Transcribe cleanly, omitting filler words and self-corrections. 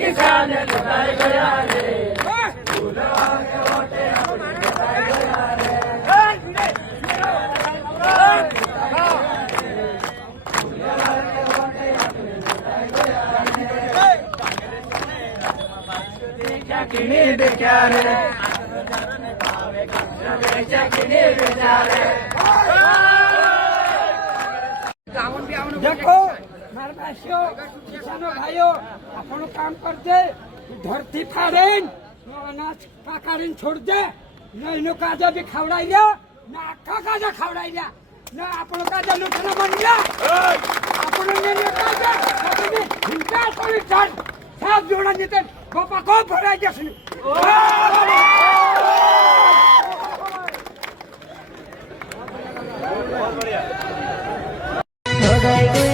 किसान लुटाई गया रे देखो मारे भाइयों किसानों भाइयों अपन काम करते धरती फाड़ेन अनाज पाकारीन छोड़ दे न इनो काजा भी खवड़ाई लिया न आखा काजा खवड़ाई लिया न अपन काजा लुटना बन गया अपन ने काजा अपने हिंसा कोई चल सब जोड़ा निते बापा को भराई जसनी हो गए